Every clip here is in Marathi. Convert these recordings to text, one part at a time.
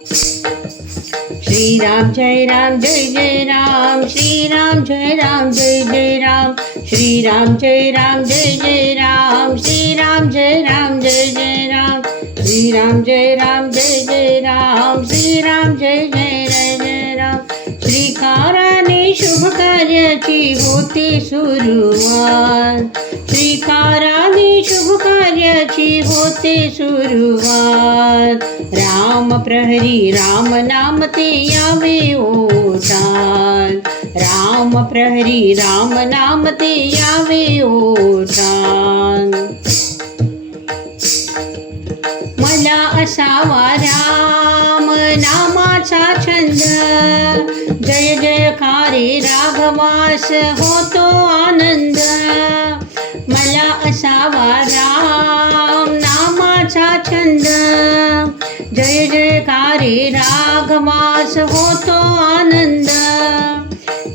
श्रीराम जय राम जय जय राम, श्रीराम जय राम जय जय राम, श्रीराम जय राम जय जय राम, श्रीराम जय राम जय जय राम, श्रीराम जय राम जय जय राम, श्रीराम जय जय जय राम. श्रीकाराने शुभ कार्याची होते सुरुवात, श्रीकाराने शुभ कार्याची होते सुरुवात. राम प्रहरी राम नाम ते यावे ओठात, राम प्रहरी राम नाम ते यावे ओठात. मला असावा राम नामाचा छंद, जय जयकारे राघवास होतो आनंद. मला असावा राम नामाचा छंद, जय जयकारे राघवास होतो आनंद.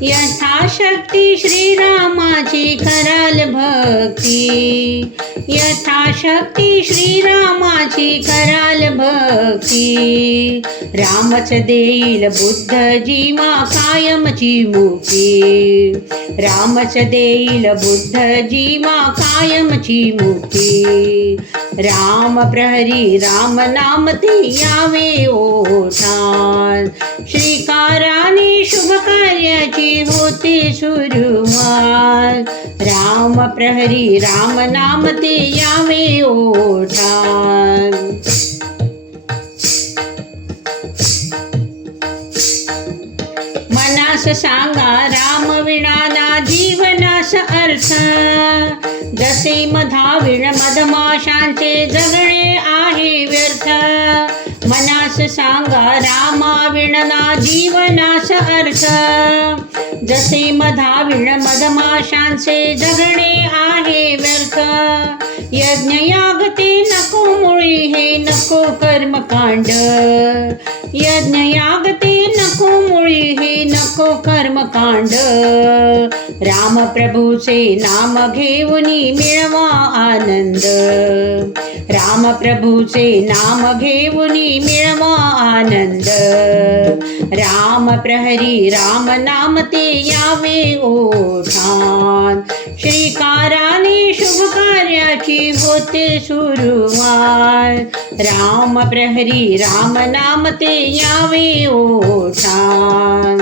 यथाशक्ती श्रीरामाची कराल भक्ती, यथाशक्ती श्रीरामाची कराल भक्ती. रामच देईल बुद्ध जीवा कायमची मुक्ती, रामच देईल बुद्ध जीवा कायमची मुक्ती. राम प्रहरी राम नाम ते यावे ओठात, श्रीकाराने शुभ कार्याची होते सुरुवात. राम प्रहरी राम नाम ते यावे ओठात. मनास सांगा राम विणाना जीवनास अर्थ, जसे मधाविण मधमाशांचे जगणे आहे व्यर्थ. मनास सांगा रामा विणना जीवनास अर्थ, जसे मधाविण मधमाशांचे जगणे आहे व्यर्थ. यज्ञयाग ते नको मुळी हे नको कर्मकांड, यज्ञयाग ते नको मुळी हे नको कर्मकांड. राम प्रभूचे नाम घेऊनी मिळवा आनंद, राम प्रभूचे नाम घेऊनी मिळवा आनंद. राम प्रहरी राम नाम ते यावे ओठात, श्रीकाराने शुभ कार्याची होते सुरुवात. राम प्रहरी राम नाम ते यावे ओठात.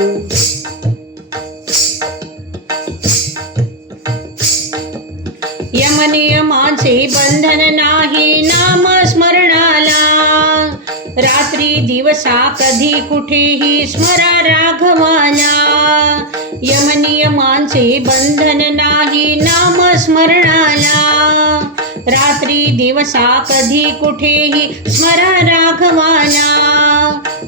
यमनियमाचे बंधन नाही नाम स्मरणाला, रात्री दिवसा कधी कुठेही स्मरा राघवाला. यमनियमांचे बंधन नाही नाम स्मरणाला, रात्री दिवसा कधी कुठेही स्मरा राघवाला.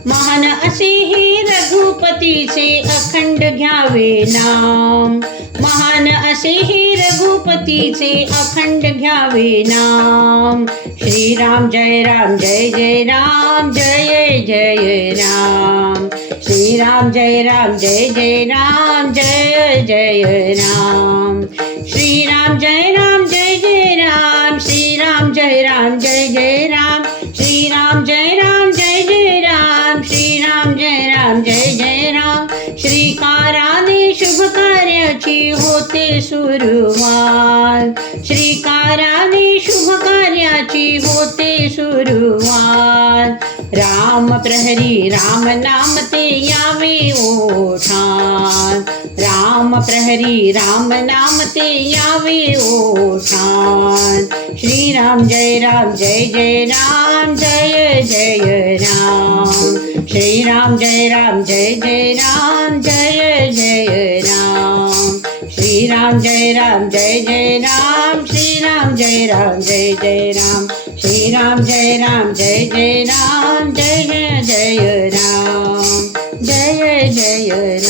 महान असे हे रघुपतीचे अखंड घ्यावे नाम, महान असे हे रघुपतीचे अखंड घ्यावे नाम. श्रीराम जय राम जय जय राम, जय जय राम. श्रीराम जय राम जय जय राम, जय जय राम. श्रीराम जय राम जय जय राम, श्रीराम जय राम जय जय राम, श्रीराम जय राम जय जय राम, श्रीराम जय राम जय जय राम. श्रीकाराने शुभ कार्याची होते सुरुवात, श्रीकाराने शुभ कार्याची होते सुरुवात. राम प्रहरी राम नाम ते यावे ओठात, राम प्रहरी राम नाम ते यावे ओठात. श्रीराम जय राम जय जय राम, जय जय राम. श्रीराम जय राम जय जय राम, जय जय राम. श्रीराम जय राम जय जय राम, श्रीराम जय राम जय जय राम, श्रीराम जय राम जय जय राम, जय जय राम, जय जय राम.